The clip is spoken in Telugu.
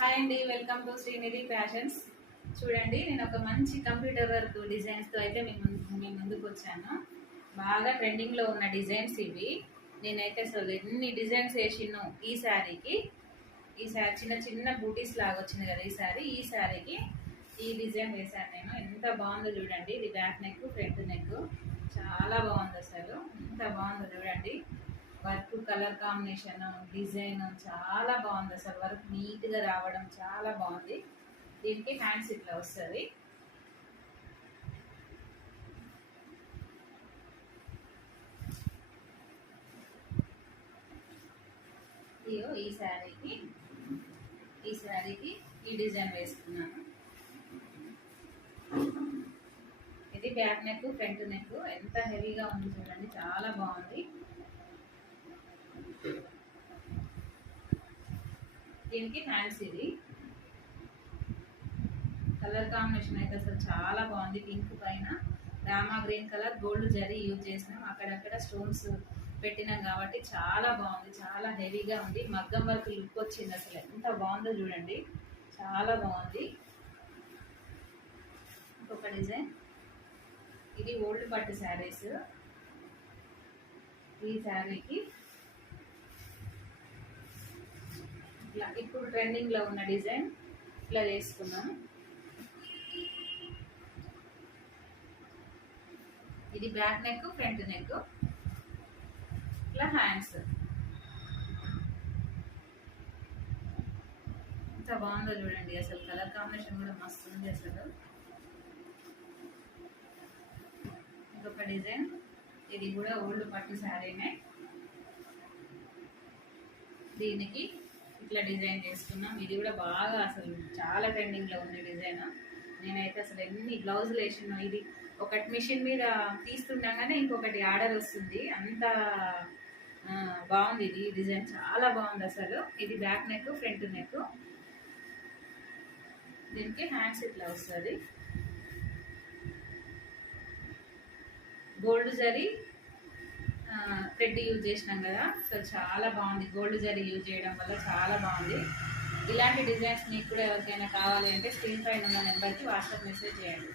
హాయ్ అండి, వెల్కమ్ టు శ్రీనిధి ఫ్యాషన్స్. చూడండి, నేను ఒక మంచి కంప్యూటర్ వర్క్ డిజైన్స్తో అయితే మీ ముందుకు వచ్చాను. బాగా ట్రెండింగ్లో ఉన్న డిజైన్స్ ఇవి. నేనైతే అసలు ఎన్ని డిజైన్స్ వేసినో ఈ శారీకి. ఈ శారీ చిన్న చిన్న బూటీస్ లాగా వచ్చింది కదా ఈ శారీకి ఈ డిజైన్ వేశాను నేను. ఎంత బాగుందో చూడండి. ఇది బ్యాక్ నెక్, ఫ్రంట్ నెక్ చాలా బాగుంది. అసలు ఎంత బాగుందో చూడండి. వర్క్, కలర్ కాంబినేషన్, డిజైన్ చాలా బాగుంది. అసలు వర్క్ నీట్గా రావడం చాలా బాగుంది. దీనికి హ్యాండ్స్ ఇట్లా వస్తుంది. ఇయో ఈ శారీకి ఈ డిజైన్ వేసుకున్నాను. ఇది బ్యాక్ నెక్, ఫ్రంట్ నెక్ ఎంత హెవీగా ఉంది చూడండి, చాలా బాగుంది. దీనికి హ్యాండ్స్. ఇది కలర్ కాంబినేషన్ అయితే అసలు చాలా బాగుంది. పింక్ పైన Rama green colour gold zari use చేసినాం. అక్కడక్కడ స్టోన్స్ పెట్టినాం కాబట్టి చాలా బాగుంది. చాలా హెవీగా ఉంది. మగ్గం వర్క్ లుక్ వచ్చింది. అసలు ఎంత బాగుందో చూడండి, చాలా బాగుంది. ఇంకొక డిజైన్. ఇది ఓల్డ్ పట్టు శారీస్. ఈ శారీకి ఇట్లా ఇప్పుడు ట్రెండింగ్లో ఉన్న డిజైన్ ఇట్లా వేసుకున్నాను. ఇది బ్యాక్ నెక్, ఫ్రంట్ నెక్, ఇట్లా హ్యాండ్స్. ఎంత బాగుందో చూడండి. అసలు కలర్ కాంబినేషన్ కూడా మస్తు ఉంది. అసలు ఇంకొక డిజైన్. ఇది కూడా ఓల్డ్ పట్టు శారీనే. దీనికి ఇట్లా డిజైన్ చేసుకున్నాం. ఇది కూడా బాగా అసలు చాలా ట్రెండింగ్లో ఉంది డిజైన్. నేనైతే అసలు ఎన్ని బ్లౌజులు వేసినా, ఇది ఒకటి మిషన్ మీద తీస్తుండగానే ఇంకొకటి ఆర్డర్ వస్తుంది. అంత బాగుంది. ఇది డిజైన్ చాలా బాగుంది అసలు. ఇది బ్యాక్ నెక్, ఫ్రంట్ నెక్. దీనికి హ్యాండ్స్ ఇట్లా వస్తుంది. గోల్డ్ జరీ థ్రెడ్ యూజ్ చేసినాం కదా, సో చాలా బాగుంది. గోల్డ్ జరీ యూజ్ చేయడం వల్ల చాలా బాగుంది. ఇలాంటి డిజైన్స్ మీకు కూడా ఎవరికైనా కావాలి అంటే స్క్రీన్ పైన ఉన్న నెంబర్కి వాట్సాప్ మెసేజ్ చేయండి.